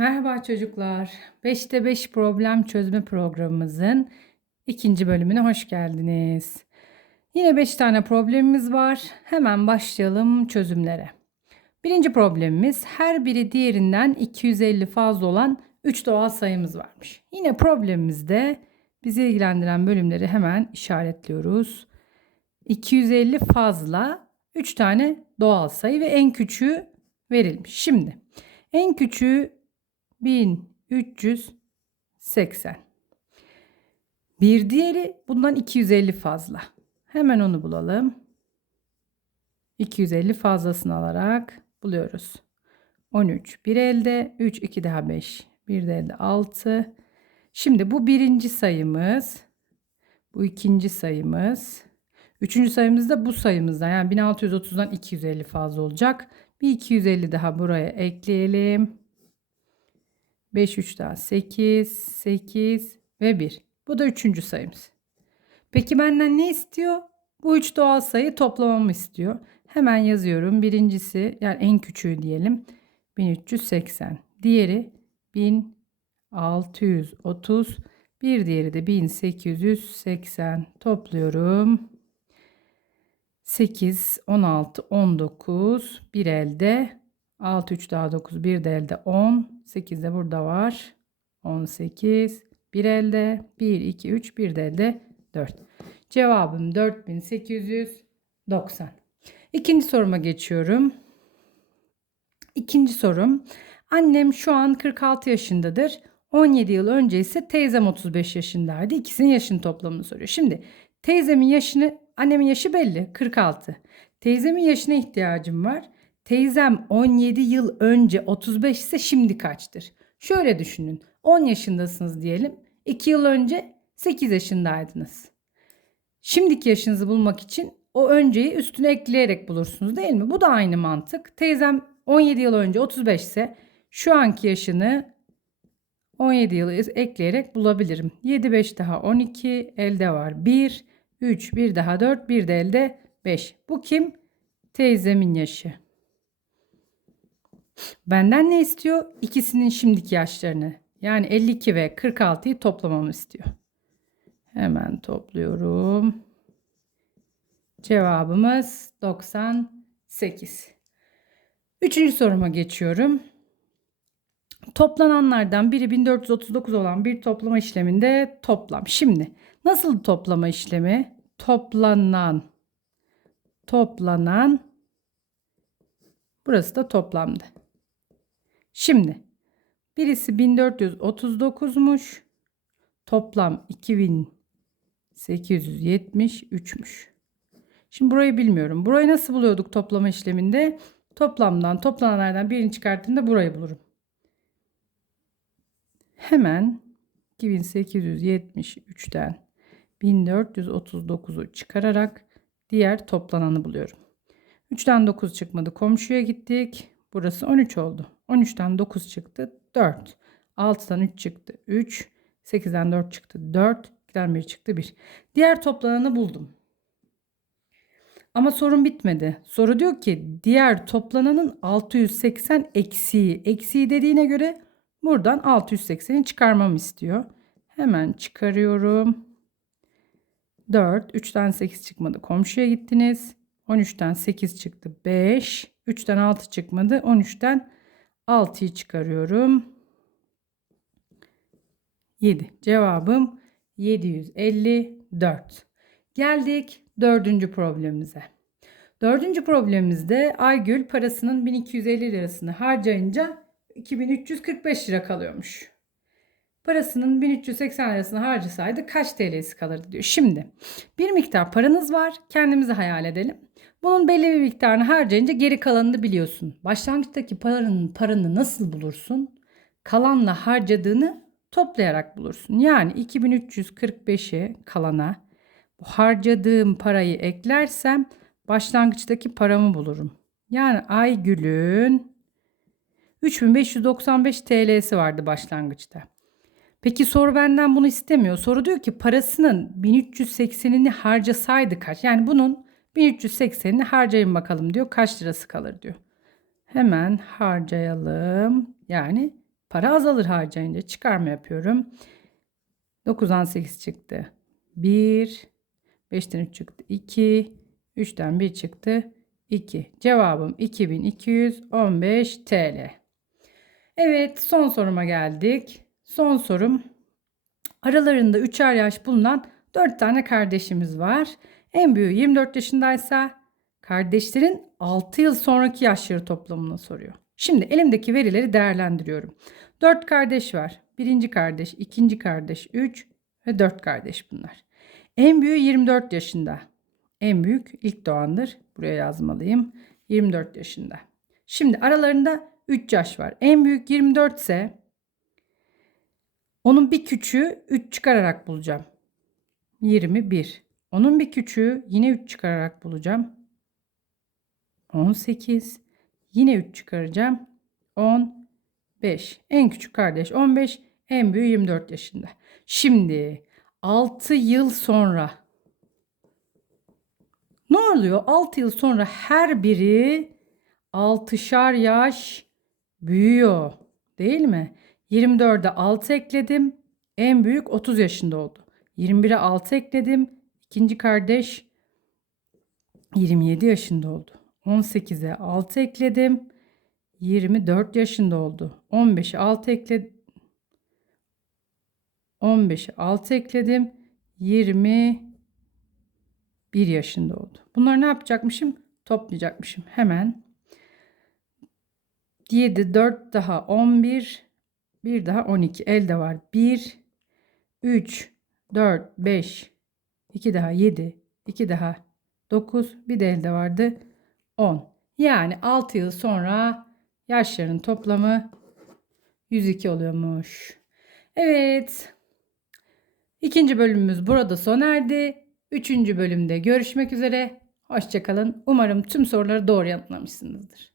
Merhaba çocuklar. 5'te 5 problem çözme programımızın ikinci bölümüne hoş geldiniz. Yine 5 tane problemimiz var. Hemen başlayalım çözümlere. Birinci problemimiz her biri diğerinden 250 fazla olan 3 doğal sayımız varmış. Yine problemimizde bizi ilgilendiren bölümleri hemen işaretliyoruz. 250 fazla 3 tane doğal sayı ve en küçüğü verilmiş. Şimdi en küçüğü 1380. Bir diğeri bundan 250 fazla. Hemen onu bulalım. 250 fazlasını alarak buluyoruz. 13 bir elde, 3 2 daha 5. Bir de elde 6. Şimdi bu birinci sayımız. Bu ikinci sayımız. Üçüncü sayımız da bu sayımızdan yani 1630'dan 250 fazla olacak. Bir 250 daha buraya ekleyelim. 5 3 daha 8, 8 ve 1. Bu da üçüncü sayımız. Peki benden ne istiyor? Bu üç doğal sayı toplamamı istiyor. Hemen yazıyorum. Birincisi yani en küçüğü diyelim. 1380. Diğeri 1630. Bir diğeri de 1880. Topluyorum. 8, 16, 19. Bir elde 6 3 daha 9 bir de elde 10 8 de burada var. 18 bir elde. 1 2 3 bir de elde 4 cevabım 4890 İkinci soruma geçiyorum. İkinci sorum. Annem şu an 46 yaşındadır. 17 yıl önce ise teyzem 35 yaşındaydı. İkisinin yaşını toplamını soruyor. Şimdi teyzemin yaşını annemin yaşı belli. 46 teyzemin yaşına ihtiyacım var Teyzem 17 yıl önce 35 ise şimdi kaçtır? Şöyle düşünün. 10 yaşındasınız diyelim. 2 yıl önce 8 yaşındaydınız. Şimdiki yaşınızı bulmak için o önceyi üstüne ekleyerek bulursunuz değil mi? Bu da aynı mantık. Teyzem 17 yıl önce 35 ise şu anki yaşını 17 yıl ekleyerek bulabilirim. 7 5 daha 12 elde var 1 3 1 daha 4 bir de elde 5. Bu kim? Teyzemin yaşı. Benden ne istiyor? İkisinin şimdiki yaşlarını. Yani 52 ve 46'yı toplamamı istiyor. Hemen topluyorum. Cevabımız 98. Üçüncü soruma geçiyorum. Toplananlardan biri 1439 olan bir toplama işleminde toplam. Şimdi nasıl toplama işlemi? Toplanan toplanan burası da toplamdı. Şimdi birisi 1439'muş. Toplam 2873'müş. Şimdi burayı bilmiyorum. Burayı nasıl buluyorduk toplama işleminde? Toplamdan toplananlardan birini çıkarttığımda burayı bulurum. Hemen 2873'ten 1439'u çıkararak diğer toplananı buluyorum. 3'ten 9 çıkmadı. Komşuya gittik. Burası 13 oldu. 13'ten 9 çıktı 4. 6'dan 3 çıktı 3. 8'den 4 çıktı 4. 2'den 1 çıktı 1. Diğer toplananı buldum. Ama sorun bitmedi. Soru diyor ki diğer toplananın 680 eksiği. Eksiği dediğine göre buradan 680'i çıkarmamı istiyor. Hemen çıkarıyorum. 4. 3'ten 8 çıkmadı. Komşuya gittiniz. 13'ten 8 çıktı 5. 3'ten 6 çıkmadı. 13'ten 6'yı çıkarıyorum. 7. Cevabım 754. Geldik dördüncü problemimize. Dördüncü problemimizde Aygül parasının 1250 lirasını harcayınca 2345 lira kalıyormuş. Parasının 1380 lirasını harcasaydı kaç TL'si kalırdı diyor. Şimdi bir miktar paranız var. Kendimizi hayal edelim. Bunun belli bir miktarını harcayınca geri kalanını biliyorsun. Başlangıçtaki paranın paranı nasıl bulursun? Kalanla harcadığını toplayarak bulursun. Yani 2345'e kalana harcadığım parayı eklersem başlangıçtaki paramı bulurum. Yani Aygül'ün 3595 TL'si vardı başlangıçta. Peki soru benden bunu istemiyor. Soru diyor ki parasının 1380'ini harcasaydı kaç? Yani bunun 1380'ini harcayın bakalım diyor. Kaç lirası kalır diyor. Hemen harcayalım. Yani Para azalır harcayınca. Çıkarma yapıyorum. 9'dan 8 çıktı. 1. 5'ten 3 çıktı. 2. 3'ten 1 çıktı. 2. Cevabım 2215 TL. Evet son soruma geldik. Son sorum. Aralarında 3'er yaş bulunan 4 tane kardeşimiz var. En büyüğü 24 yaşındaysa kardeşlerin 6 yıl sonraki yaşları toplamını soruyor. Şimdi elimdeki verileri değerlendiriyorum. 4 kardeş var. Birinci kardeş, ikinci kardeş, 3 ve 4 kardeş bunlar. En büyüğü 24 yaşında. En büyük ilk doğandır. Buraya yazmalıyım. 24 yaşında. Şimdi aralarında 3 yaş var. En büyük 24 ise onun bir küçüğü 3 çıkararak bulacağım. 21. Onun bir küçüğü yine 3 çıkararak bulacağım. 18. Yine 3 çıkaracağım. 15. En küçük kardeş 15. En büyüğü 24 yaşında. Şimdi 6 yıl sonra ne oluyor? 6 yıl sonra her biri 6'şar yaş büyüyor. Değil mi? 24'e 6 ekledim. En büyük 30 yaşında oldu. 21'e 6 ekledim. İkinci kardeş 27 yaşında oldu. 18'e 6 ekledim. 24 yaşında oldu. 15'e 6 ekledim. 15'e 6 ekledim. 21 yaşında oldu. Bunları ne yapacakmışım? Toplayacakmışım. Hemen 7, 4 daha 11, 1 daha 12. Elde var. 1, 3, 4, 5, 2 daha 7, 2 daha 9, bir de elde vardı 10. Yani 6 yıl sonra yaşların toplamı 102 oluyormuş. Evet. İkinci bölümümüz burada sona erdi. Üçüncü bölümde görüşmek üzere. Hoşçakalın. Umarım tüm soruları doğru yanıtlamışsınızdır.